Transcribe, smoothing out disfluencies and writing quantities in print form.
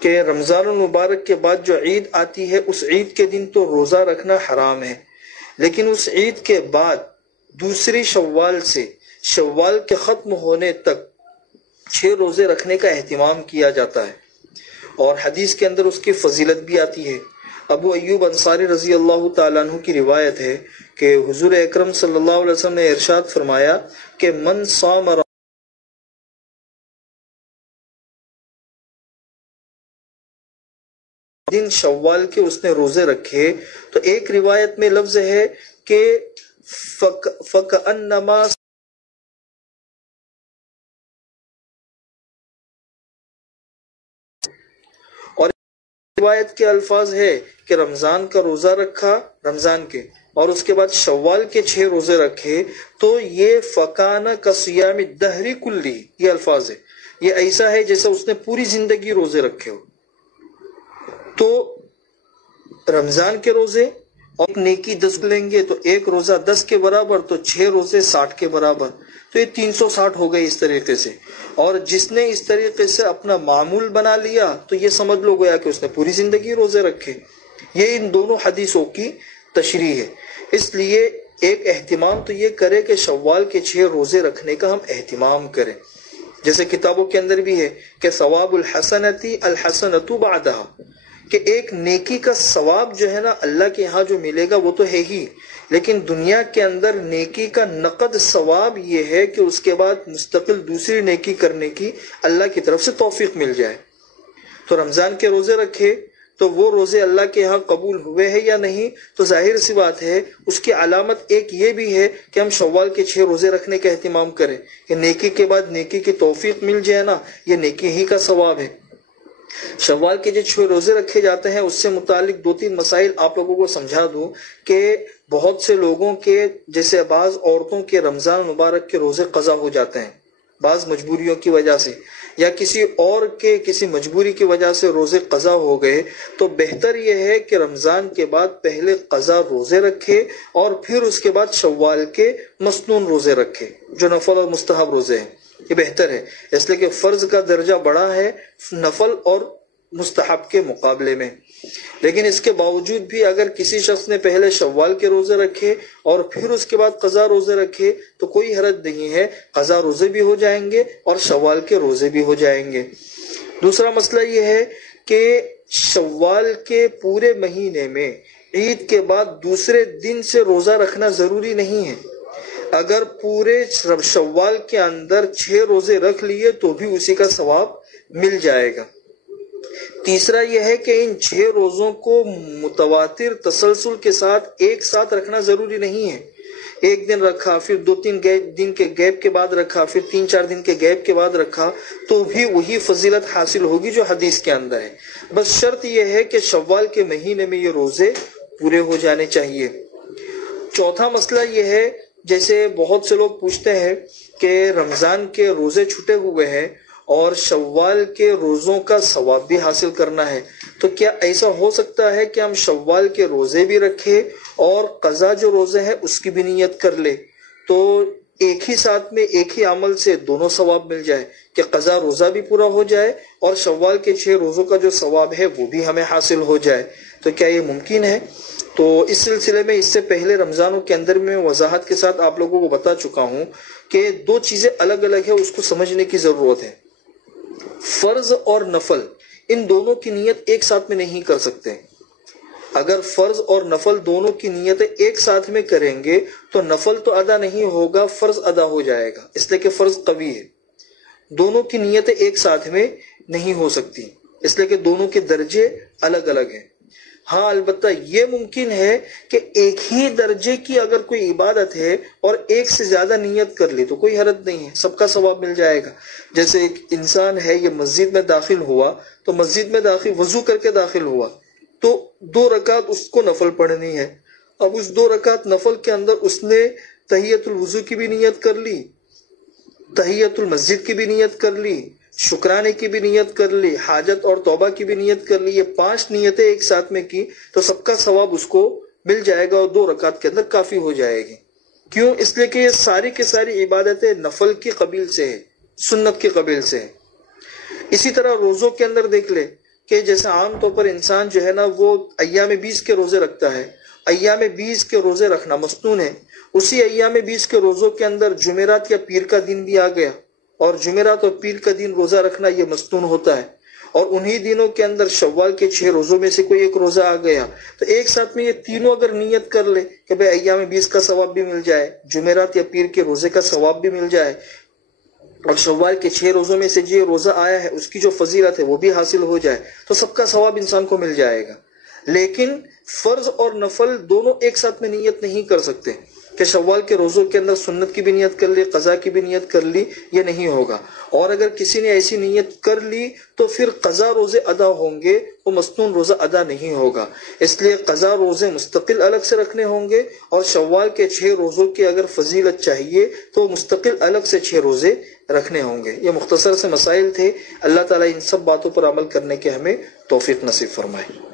کہ رمضان المبارک کے بعد جو عید آتی ہے اس عید کے دن تو روزہ رکھنا حرام ہے، لیکن اس عید کے بعد دوسری شوال سے شوال کے ختم ہونے تک 6 روزے رکھنے کا اہتمام کیا جاتا ہے، اور حدیث کے اندر اس کی فضیلت بھی آتی ہے۔ ابو ایوب انصاری رضی اللہ تعالیٰ عنہ کی روایت ہے کہ حضور اکرم صلی اللہ علیہ وسلم نے ارشاد فرمایا کہ من صام دن شوال کے اس نے روزے رکھے، تو ایک روایت میں لفظ ہے کہ فَكَأَنَّمَا، اور روایت کے الفاظ ہے کہ رمضان کا روزہ رکھا رمضان کے، اور اس کے بعد شوال کے 6 روزے رکھے، تو یہ فَكَانَ كَصِيَامِ الدَّهْرِ كُلِّهِ، یہ الفاظ ہے، یہ ایسا ہے جیسا اس نے پوری زندگی روزے رکھے ہو۔ تو رمضان کے روزے اور نیکی 10 لیں گے تو ایک روزہ 10 کے برابر، تو 6 روزے 60 کے برابر، تو یہ 360 ہو گئے اس طریقے سے۔ اور جس نے اس طریقے سے اپنا معمول بنا لیا تو یہ سمجھ لو گیا کہ اس نے پوری زندگی روزے رکھے۔ یہ ان دونوں حدیثوں کی تشریح ہے۔ اس لیے ایک اہتمام تو یہ کرے کہ شوال کے 6 روزے رکھنے کا ہم اہتمام کریں، جیسے کتابوں کے اندر بھی ہے کہ ثواب الحسنتی الحسنۃ بعدہا، کہ ایک نیکی کا ثواب جو ہے نا اللہ کے یہاں جو ملے گا وہ تو ہے ہی، لیکن دنیا کے اندر نیکی کا نقد ثواب یہ ہے کہ اس کے بعد مستقل دوسری نیکی کرنے کی اللہ کی طرف سے توفیق مل جائے۔ تو رمضان کے روزے رکھے تو وہ روزے اللہ کے ہاں قبول ہوئے ہیں یا نہیں، تو ظاہر سی بات ہے اس کی علامت ایک یہ بھی ہے کہ ہم شوال کے 6 روزے رکھنے کا اہتمام کریں کہ نیکی کے بعد نیکی کی توفیق مل جائے نا، یہ نیکی ہی کا ثواب ہے۔ شوال کے جو 6 روزے رکھے جاتے ہیں اس سے متعلق 2-3 مسائل آپ لوگوں کو سمجھا دوں کہ بہت سے لوگوں کے، جیسے بعض عورتوں کے رمضان مبارک کے روزے قضا ہو جاتے ہیں بعض مجبوریوں کی وجہ سے، یا کسی اور کے کسی مجبوری کی وجہ سے روزے قضا ہو گئے، تو بہتر یہ ہے کہ رمضان کے بعد پہلے قضا روزے رکھے اور پھر اس کے بعد شوال کے مسنون روزے رکھے جو نفل اور مستحب روزے ہیں، یہ بہتر ہے، اس لیے کہ فرض کا درجہ بڑا ہے نفل اور مستحب کے مقابلے میں۔ لیکن اس کے باوجود بھی اگر کسی شخص نے پہلے شوال کے روزے رکھے اور پھر اس کے بعد قضا روزے رکھے تو کوئی حرج نہیں ہے، قضا روزے بھی ہو جائیں گے اور شوال کے روزے بھی ہو جائیں گے۔ دوسرا مسئلہ یہ ہے کہ شوال کے پورے مہینے میں عید کے بعد دوسرے دن سے روزہ رکھنا ضروری نہیں ہے، اگر پورے شوال کے اندر 6 روزے رکھ لیے تو بھی اسی کا ثواب مل جائے گا۔ تیسرا یہ ہے کہ ان 6 روزوں کو متواتر تسلسل کے ساتھ ایک ساتھ رکھنا ضروری نہیں ہے، ایک دن رکھا پھر 2-3 دن کے گیپ کے بعد رکھا پھر 3-4 دن کے گیپ کے بعد رکھا تو بھی وہی فضیلت حاصل ہوگی جو حدیث کے اندر ہے، بس شرط یہ ہے کہ شوال کے مہینے میں یہ روزے پورے ہو جانے چاہیے۔ چوتھا مسئلہ یہ ہے، جیسے بہت سے لوگ پوچھتے ہیں کہ رمضان کے روزے چھٹے ہوئے ہیں اور شوال کے روزوں کا ثواب بھی حاصل کرنا ہے، تو کیا ایسا ہو سکتا ہے کہ ہم شوال کے روزے بھی رکھیں اور قضا جو روزے ہیں اس کی بھی نیت کر لے، تو ایک ہی ساتھ میں ایک ہی عمل سے دونوں ثواب مل جائے کہ قضا روزہ بھی پورا ہو جائے اور شوال کے 6 روزوں کا جو ثواب ہے وہ بھی ہمیں حاصل ہو جائے، تو کیا یہ ممکن ہے؟ تو اس سلسلے میں اس سے پہلے رمضانوں کے اندر میں وضاحت کے ساتھ آپ لوگوں کو بتا چکا ہوں کہ 2 چیزیں الگ الگ ہیں، اس کو سمجھنے کی ضرورت ہے۔ فرض اور نفل ان دونوں کی نیت ایک ساتھ میں نہیں کر سکتے، اگر فرض اور نفل دونوں کی نیتیں ایک ساتھ میں کریں گے تو نفل تو ادا نہیں ہوگا، فرض ادا ہو جائے گا، اس لیے کہ فرض قوی ہے۔ دونوں کی نیتیں ایک ساتھ میں نہیں ہو سکتی، اس لیے کہ دونوں کے درجے الگ الگ ہیں۔ ہاں البتہ یہ ممکن ہے کہ ایک ہی درجے کی اگر کوئی عبادت ہے اور ایک سے زیادہ نیت کر لی تو کوئی حرج نہیں ہے، سب کا ثواب مل جائے گا۔ جیسے ایک انسان ہے، یہ مسجد میں داخل ہوا تو مسجد میں داخل وضو کر کے داخل ہوا تو 2 رکعت اس کو نفل پڑھنی ہے، اب اس 2 رکعت نفل کے اندر اس نے تحیت الوضو کی بھی نیت کر لی، تحیت المسجد کی بھی نیت کر لی، شکرانے کی بھی نیت کر لی، حاجت اور توبہ کی بھی نیت کر لی، یہ 5 نیتیں ایک ساتھ میں کی تو سب کا ثواب اس کو مل جائے گا اور 2 رکعت کے اندر کافی ہو جائے گی۔ کیوں؟ اس لیے کہ یہ ساری کی ساری عبادتیں نفل کی قبیل سے ہے، سنت کی قبیل سے ہے۔ اسی طرح روزوں کے اندر دیکھ لے کہ جیسے عام طور پر انسان جو ہے نا وہ ایام 20 کے روزے رکھتا ہے، ایام 20 کے روزے رکھنا مستون ہے، اسی ایام 20 کے روزوں کے اندر جمعرات یا پیر کا دن بھی آ گیا، اور جمعرات اور پیر کا دن روزہ رکھنا یہ مستون ہوتا ہے، اور انہی دنوں کے اندر شوال کے 6 روزوں میں سے کوئی ایک روزہ آ گیا، تو ایک ساتھ میں یہ تینوں اگر نیت کر لے کہ بھئی ایام 20 کا ثواب بھی مل جائے، جمعرات یا پیر کے روزے کا ثواب بھی مل جائے، اور شوال کے 6 روزوں میں سے جو روزہ آیا ہے اس کی جو فضیلت ہے وہ بھی حاصل ہو جائے، تو سب کا ثواب انسان کو مل جائے گا۔ لیکن فرض اور نفل دونوں ایک ساتھ میں نیت نہیں کر سکتے کہ شوال کے روزوں کے اندر سنت کی بھی نیت کر لی، قضا کی بھی نیت کر لی، یہ نہیں ہوگا۔ اور اگر کسی نے ایسی نیت کر لی تو پھر قضا روزے ادا ہوں گے، وہ مستون روزہ ادا نہیں ہوگا۔ اس لیے قضا روزے مستقل الگ سے رکھنے ہوں گے، اور شوال کے 6 روزوں کی اگر فضیلت چاہیے تو مستقل الگ سے 6 روزے رکھنے ہوں گے۔ یہ مختصر سے مسائل تھے۔ اللہ تعالیٰ ان سب باتوں پر عمل کرنے کے ہمیں توفیق نصیب فرمائے۔